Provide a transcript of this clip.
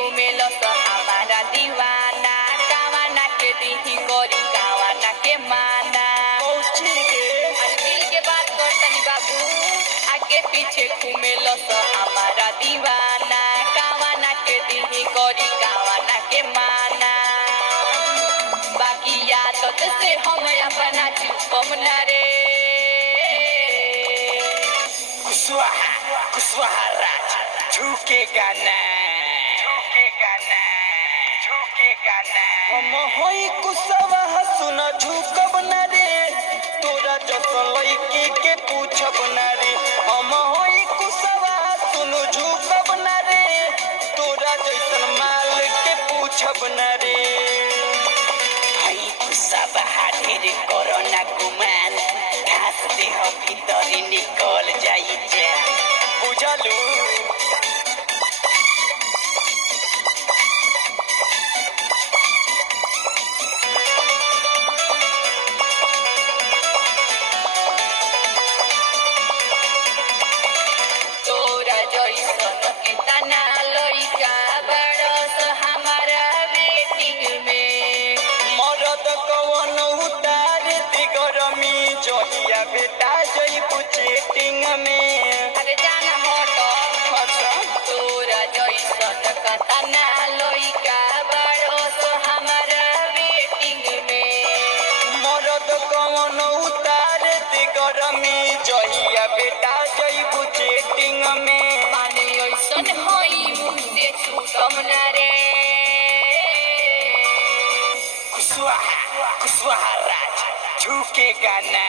घूमेलो तो हमारा दीवाना कावाना के दिही गोरी कावाना के माना अरे दिल के बात कर तनी बाबू आगे पीछे घूमेलो तो हमारा दीवाना कावाना के दिही गोरी कावाना के माना बाकी यादत से हम अपना चुपम न रे कुशवाहा राज झुकेगा ना हम होई कुशवाहा सुन झुकब ना रे तोरा जसन लइकी के पूछब ना रे हम होई कुशवाहा सुन झुकब ना रे तोरा जैसन माल के पूछब ना रे हई कुशवाहा ढेर कोरोना गुमान घास देह भीतरी निकल जाई जा बुझलू तोरा जैसन के तना लइका बड़स हमारा वेटिंग में मरद कवन उतार दी गरमी जहिया बेटा जइबू चेटिंग में अरे जाना हटो तोरा जैसन का तना लइका बड़स हमारा वेटिंग में मरद कवन उतार दी गरमी जहिया बेटा जइबू चेटिंग में माने ऐसन होई मुँह से छूटम ना रे कुशवाहा राज झुकेगा ना